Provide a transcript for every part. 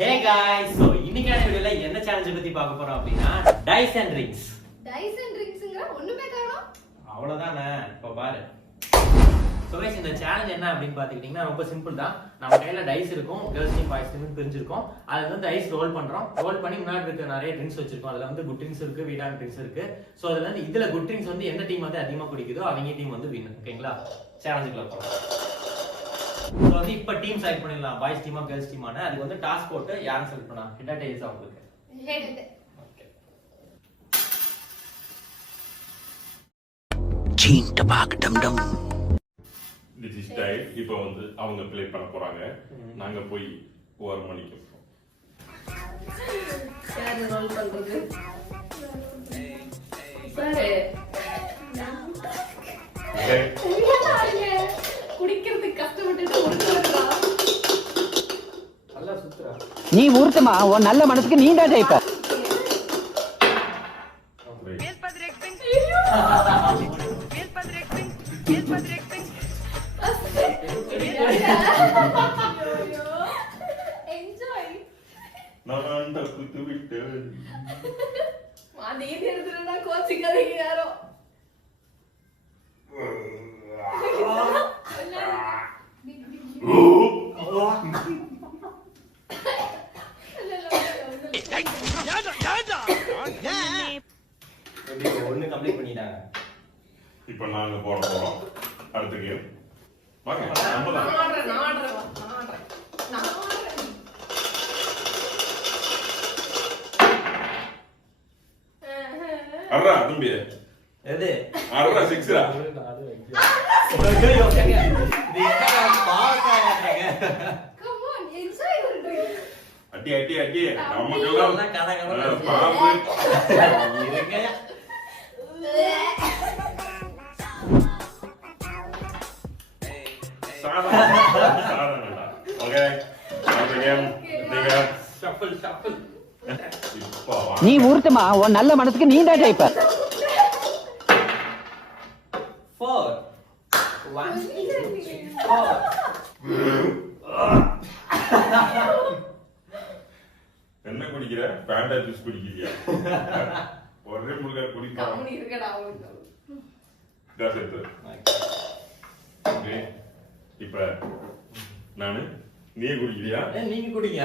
Hey guys, so இன்னைக்கான வீடியோல என்ன சேலஞ்ச் பத்தி பார்க்க போறோம் அப்படினா dice and rings. Dice and ரிங்ஸ்ங்கற ஒண்ணுமே காணோம். அவ்வளவுதானே. இப்ப பாரு. சோ गाइस இந்த சேலஞ்ச் என்ன அப்படினு பாத்துக்கிட்டீங்கன்னா ரொம்ப சிம்பிள் தான். நம்ம கையில டைஸ் இருக்கும், गर्ल्स டீம் பாய்ஸ் டீம் பிரிஞ்சிருக்கும். அதுல வந்து டைஸ் ரோல் பண்றோம். ரோல் பண்ணி முன்னாடி இருக்க நிறைய ட்ரிங்க்ஸ் வச்சிருக்கோம். அதுல வந்து குட் ட்ரிங்க்ஸ் இருக்கு, வீடான ட்ரிங்க்ஸ் இருக்கு. சோ அதுல வந்து இதுல குட் ட்ரிங்க்ஸ் வந்து எந்த டீம் வந்து அதிகமா குடிக்குதோ அவங்க டீம் வந்து வின். ஓகேங்களா? சேலஞ்சுக்குள்ள போறோம். சோ வந்து இப்ப டீம் செலக்ட் பண்ணிடலாம். பாய்ஸ் டீமா गर्ल्स டீமானு. அதுக்கு வந்து டாஸ்க் போட்டு யாரை செலக்ட் பண்ணா? ஹெட் அண்ட் டெய்ல்ஸ் உங்களுக்கு. ஹெட். சீன் டபாக் டம் டம். This is time. இப்போ வந்து அவங்க ப்ளே பண்ண போறாங்க. நாங்க போய் ஓவர் மணிக்கு யார் ரோல் பண்றது? சரி. குடிக்கிறதுக்கு கஷ்டப்பட்டுட்டு உருட்டுறா. நல்லா சுத்துறா. நீ ஊர்த்தமா உன் நல்ல மனசுக்கு நீ தான் ஜெயிப்ப. என்ஜாய். நான் தப்பித்து விட்டேன். அதே நேரத்துல கோச்சிக்காதீங்க யாரோ. ஒன்னு கம்ப்ளீட் பண்ணிட்டாங்க. இப்போ நாங்க போற போறோம் அடுத்த கேம். வாங்க நம்ம தான். அறா தம்பி. எது? அறா சிக்ஸ்ரா. அடி அடி அடி நமக்கெல்லாம் பாம்பு இருங்க. சாதாரண. ஓகே அடுத்த கேம். நீங்க ஷஃபிள் ஷஃபிள். இப்போ நீ ஊர்த்தமா உன் நல்ல மனசுக்கு நீ தான் ஜெயிப்ப. 4 1 4. என்ன குடிக்கிற? ஃபேண்டா ஜூஸ் குடிக்கிறியா? ஒரே முழுக்க குடிப்பா. கம்மி இருக்கடா அவளுக்கு. That's it. ஓகே இப்போ நானு நீ குடிக்கிறியா? நீங்க குடிங்க.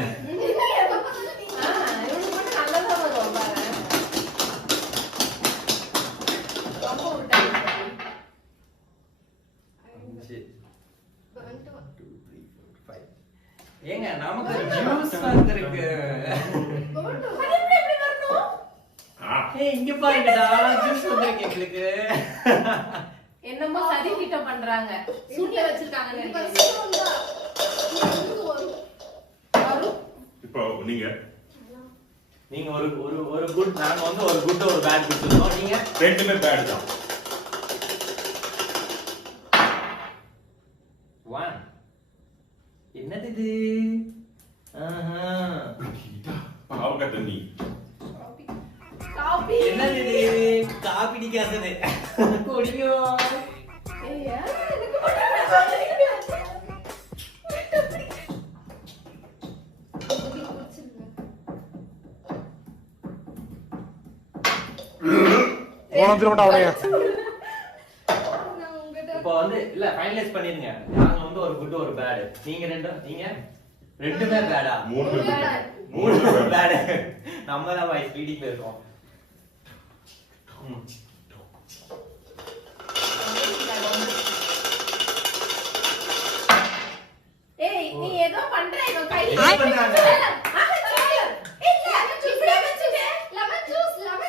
இவனுக்கு மட்டும் நல்லதா வரும் பாரு. ரொம்ப உருட்டாங்க. ஏங்க நமக்கு ஜூஸ் வந்திருக்கு. ஏய் இங்க பாருங்கடா ஜூஸ் வந்திருக்கு எங்களுக்கு. என்னமோ சதி கிட்ட பண்றாங்க. சூட்ல வச்சிருக்காங்க நினைக்கிறேன். இப்போ நீங்க நீங்க ஒரு ஒரு ஒரு குட் நாங்க வந்து ஒரு குட் ஒரு பேட் கொடுத்துறோம். நீங்க ரெண்டுமே பேட் தான். 1 என்னது இது? ஆஹா பாவக்க தண்ணி. காபி. என்னது இது? காபி டிகாசனே. குடியோ. ஏய் எனக்கு மட்டும் இப்போ வந்து இல்ல ஃபைனலைஸ் பண்ணிருங்க. நாங்க வந்து ஒரு குட் ஒரு பேட். நீங்க ரெண்டுமே பேடா? மூணு பேட். நம்ம தான் பாய் ஸ்பீடிங்ல இருக்கோம். ஏய் நீ ஏதோ பண்ற ஏதோ கையில பண்றாங்க.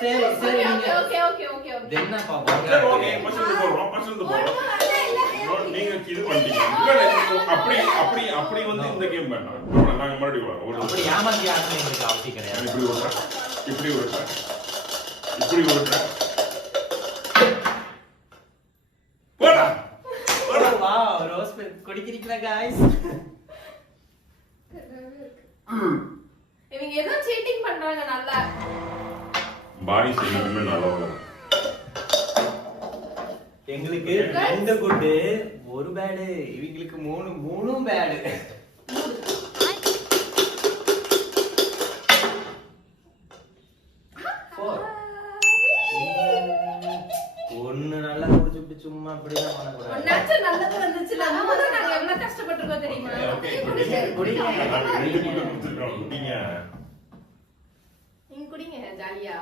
சரி சரி நீங்க ஓகே ஓகே ஓகே ஓகே என்ன பாப்போம். சரி ஓகே பசங்க போறோம். நீங்க இது பண்ணிட்டீங்க. இல்ல அப்படி அப்படி அப்படி வந்து இந்த கேம் வேண்டாம். நாங்க மறுபடியும் வரோம். அப்படி ஏமாத்தி ஆடுறது எங்களுக்கு அவசியம் கிடையாது. இப்படி ஓடுறேன். இப்படி ஓடுறேன். இப்படி ஓடுறேன். போடா. வாவ் ரோஸ் குடிக்கிறீங்களா गाइस? இவங்க ஏதோ சீட்டிங் பண்றாங்க நல்லா. பாடி செய்யணுமே நல்லா வரும். எங்களுக்கு 2 குட் ஒரு பேட். இவங்களுக்கு 3 பேட். அப்படிதான் பண்ணக்கூடாது. ஒன்னாச்சும் நல்லது வந்துச்சுல. நம்ம நாங்க எவ்வளவு கஷ்டப்பட்டிருக்கோம் தெரியுமா? ஓகே குடிங்க. ரெண்டு குட்டு கொடுத்துருக்கோம் குடிங்க. நீங்க குடிங்க ஜாலியா.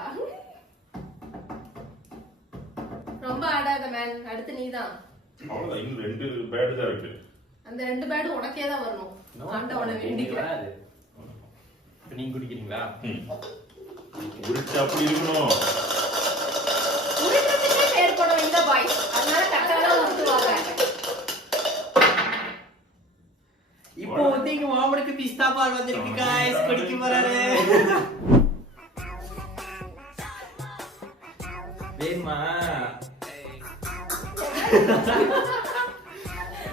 ரொம்ப ஆடாத மேன். அடுத்து நீதான். அவ்வளவுதான், இன்னும் 2 பேட் தான் இருக்கு. அந்த 2 பேடு உனக்கே தான் வரணும். ஆண்டவனை வேண்டிக்கிறேன். வராது. இப்ப நீங்க குடிக்கிறீங்களா? உரிச்சு அப்படி இருக்கணும். உருட்டுறதுக்கே ஏற்படும் இந்த பாய்ஸ். அதனால கரெக்டாக உருட்டுவாங்க. இப்போ வந்து இங்க மாமனுக்கு பிஸ்தா பால் வந்திருக்கு गाइस, குடிக்க போறாரு. வேமா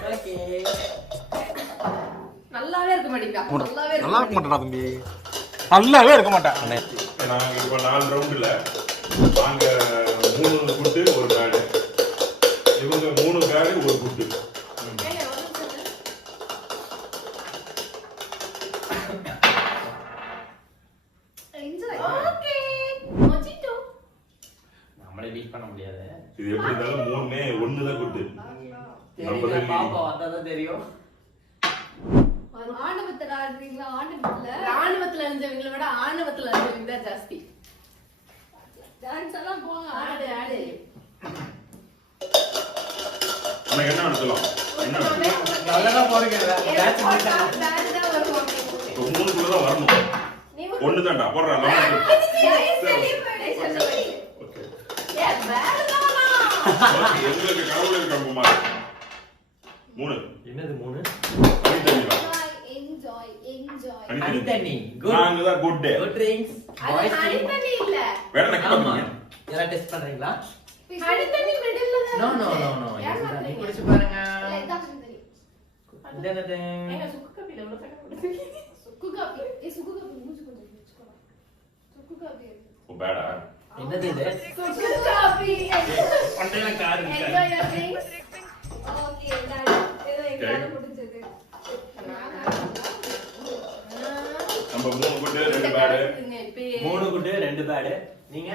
ஓகே. நல்லாவே இருக்க மாட்டீங்க. நல்லாவே நல்லா இருக்க மாட்டேடா தம்பி, நல்லாவே இருக்க மாட்டேன். நாங்க இப்ப 4 ரவுண்டுல நாங்க 3 குட்டு ஒரு பேடு, இவங்க 3 பேடு ஒரு குட்டு. நம்மளே பீட் பண்ண முடியாது. இது எப்படி இருந்தாலும் 3மே 1 தான் குட்டு. தெரியல, பாப்பா வந்தாதான் தெரியும். ஆணவத்துல ஆடுறீங்களா? ஆணவத்துல இருந்தவங்களை விட ஆணவத்துல இருந்தவங்க தான் ஜாஸ்தி. டான்ஸ் எல்லாம் போங்க, ஆடு ஆடு. உனக்கு என்ன நடத்தலாம்? என்ன நல்லதா போறீங்க. பேட் தான் வருவாங்க. 3 குள்ள தான் வரணும். 1 தான்டா போடுறா. ஓகே எங்களுக்கு கடவுள் இருக்காங்கம்மா. 3 என்னது 3? என்ஜாய் தண்ணி. குட். நாங்க தான் good day. Good drinks. Boys honey தண்ணி இல்ல. வேற என்ன ஆமா. கேக்குறீங்க? யாரா டெஸ்ட் பண்றீங்களா? ஹனி தண்ணி மிடில்ல தான். No no no no. நீ குடிச்சு பாருங்க. என்னது? ஏங்க சுக்கு காப்பில எவ்வளவு சக்கரை போடுறீங்க? சுக்கு காப்பி. சுக்கு காப்பி மூஞ்சி கொஞ்சம் வெச்சுக்கோங்க. சுக்கு காப்பி. ஓ பேடா. என்னது இது? சுக்கு காப்பி. பண்டையில கார் இருக்கு. Enjoy your drinks. Okay done. ஏதோ எங்களால முடிஞ்சது. நம்ம 3 குட் 2 பேடு. 3 good 2 bad. நீங்க?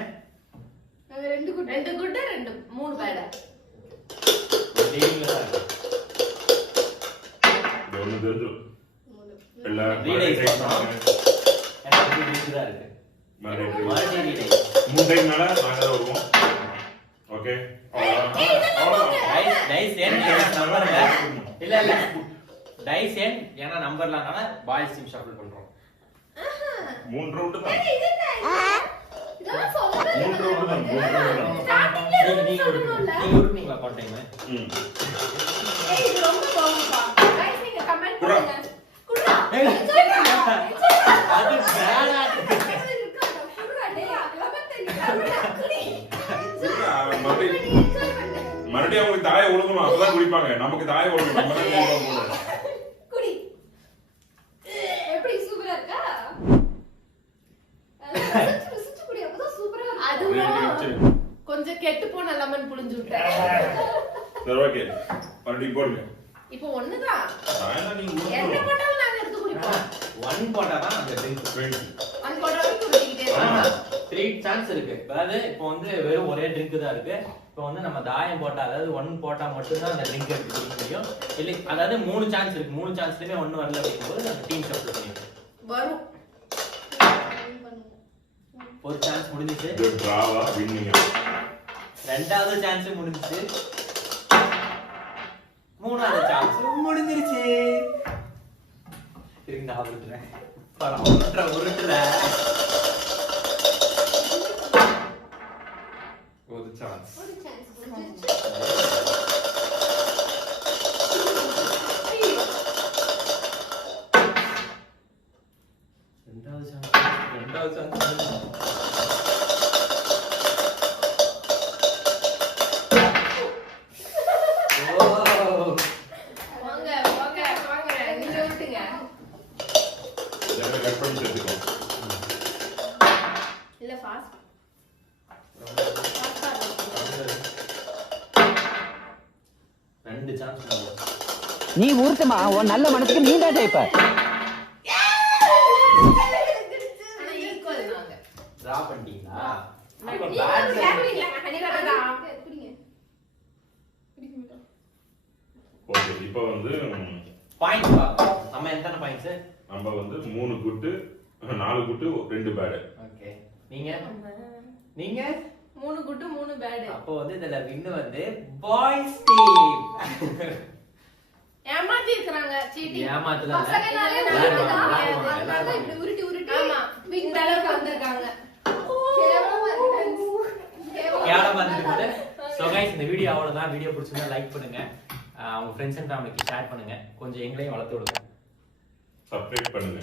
நாங்க 2 குட் 2 3 பேட். டீலிங்ல தான் இருக்கு. ஒன்னு தெரிஞ்சு எல்லா ரீடைஸ் ரீடைஸ் பண்ணோம். எனக்கு டீலிங் தான் இருக்கு. மறுபடி ரீடைஸ். 3 டைம்னால நாங்க தான் வருவோம். ஓகே டைஸ் ஏன் நம்பர்ல இல்ல இல்ல டைஸ் ஏன் ஏன்னா நம்பர்லனால பாய்ஸ் டீம் ஷஃபிள் பண்றோம். 3 ரவுண்ட் தான். இதெல்லாம் சொல்லுங்க. 3 ரவுண்ட் தான். 3 ரவுண்ட் தான். ஸ்டார்டிங்ல நீங்க சொல்லணும்ல. உருட்டுனீங்களா போன டைம்? ஏய் இது ரொம்ப பாவம்ப்பா. गाइस நீங்க கமெண்ட் பண்ணுங்க. குடுடா. ஏய். என்ஜாய் பண்ணு. அது பேடா இருக்கு. குடுடா டேய். லெமன் தண்ணி குடுடா. குடி. மறுபடியும் அவங்களுக்கு தாயை ஒழுங்கணும், அப்பதான் குடிப்பாங்க. நமக்கு தாயை ஒழுங்கணும், நம்ம தான் குடிப்பாங்க. குடி. எப்படி சூப்பரா இருக்கா? ருசிச்சு குடி, அப்பதான் சூப்பரா இருக்கு. அதுவும் கொஞ்சம் கெட்டு போன லெமன் புளிஞ்சு விட்டேன். சரி ஓகே மறுபடியும் போடுங்க. இப்போ ஒண்ணுதான். நான் நீங்க என்ன ஊத்தணும். பண்ணாலும் நாங்க எடுத்து குடிப்போம். 1 போட்டா தான் அந்த ட்ரிங்க். அந்த போட்டாலும் குடிச்சிட்டே இருக்கோம். 3 சான்ஸ் இருக்கு. அதாவது இப்போ வந்து வெறும் ஒரே ட்ரிங்க் தான் இருக்கு. இப்போ வந்து நம்ம தாயம் போட்டா அதாவது 1 போட்டா மட்டும் தான் அந்த ட்ரிங்க் எடுத்து குடிக்க முடியும். இல்ல அதாவது 3 சான்ஸ் இருக்கு. 3 சான்ஸ்லயுமே 1 வரல அப்படிங்கும்போது நம்ம டீம் ஷஃபிள் பண்ணிடுவோம். வரும். ஒரு சான்ஸ் முடிஞ்சிச்சு. இது டிராவா வின்னிங். ரெண்டாவது சான்ஸ் முடிஞ்சிச்சு. மூணாவது சான்ஸ் முடிஞ்சிருச்சு. இருந்தா உருட்டுறேன். உருட்டுற ஒரு சான்ஸ். ஒரு சான்ஸ். ரெண்டாவது சான்ஸ் வாங்க வாங்க வாங்க நீங்க விட்டுங்க. இதை கட் பண்ணி சேர்த்துக்கோ. இல்ல ஃபாஸ்ட். ரெண்டு சான்ஸ் நீ உருட்டுமா, உன் நல்ல மனசுக்கு நீ தான் ஜெயிப்ப. ஆனா ஈக்குவல் நாங்க. டிரா பண்ணிட்டீங்களா? நீங்க வந்து கேக்குறீங்க ஹனி வரதா. குடிங்க. குடிங்க. பாயிண்ட்ஸ் பார்ப்போம். நம்ம எத்தனை பாயிண்ட்ஸ்? நம்ம வந்து 3 குட் 4 குட் 2 பேட். ஓகே. நீங்க 3 குட் 3 பேட். அப்போ வந்து இதுல வின் வந்து பாய்ஸ் டீம். ஏமாத்தி இருக்காங்க சீட்டிங். ஏமாத்தல. பசங்கனாலே எல்லாரும் இப்படி உருட்டி உருட்டி ஆமா இந்த அளவுக்கு வந்திருக்காங்க. கேவலமா இருந்துட்டு. சோ गाइस இந்த வீடியோ அவ்வளவுதான். வீடியோ பிடிச்சிருந்தா லைக் பண்ணுங்க. உங்க ஃப்ரெண்ட்ஸ் அண்ட் ஃபேமிலிக்கு ஷேர் பண்ணுங்க. கொஞ்சம் எங்களையும் வளர்த்து விடுங்க. சப்ஸ்கிரைப் பண்ணுங்க.